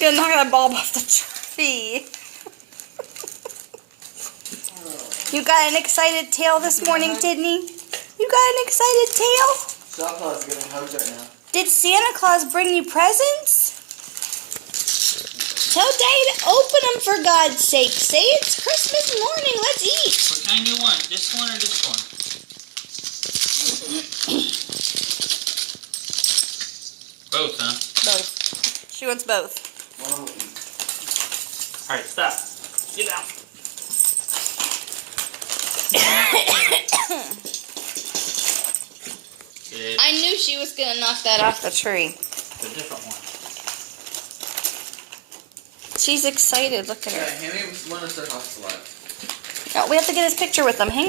gonna knock that bulb off the tree. You got an excited tail this morning, didn't he? You got an excited tail? Santa Claus is getting hugs right now. Did Santa Claus bring you presents? Tell Daddy to open them for God's sake. Say it's Christmas morning. Let's eat. What kind do you want? This one or this one? Both, huh? Both. She wants both. One will eat. Alright, stop. Get out. I knew she was going to knock that off the tree. It's a different one. She's excited. Look at Yeah, her. hand me one of the hot slides. Oh, we have to get his picture with them. Hang on.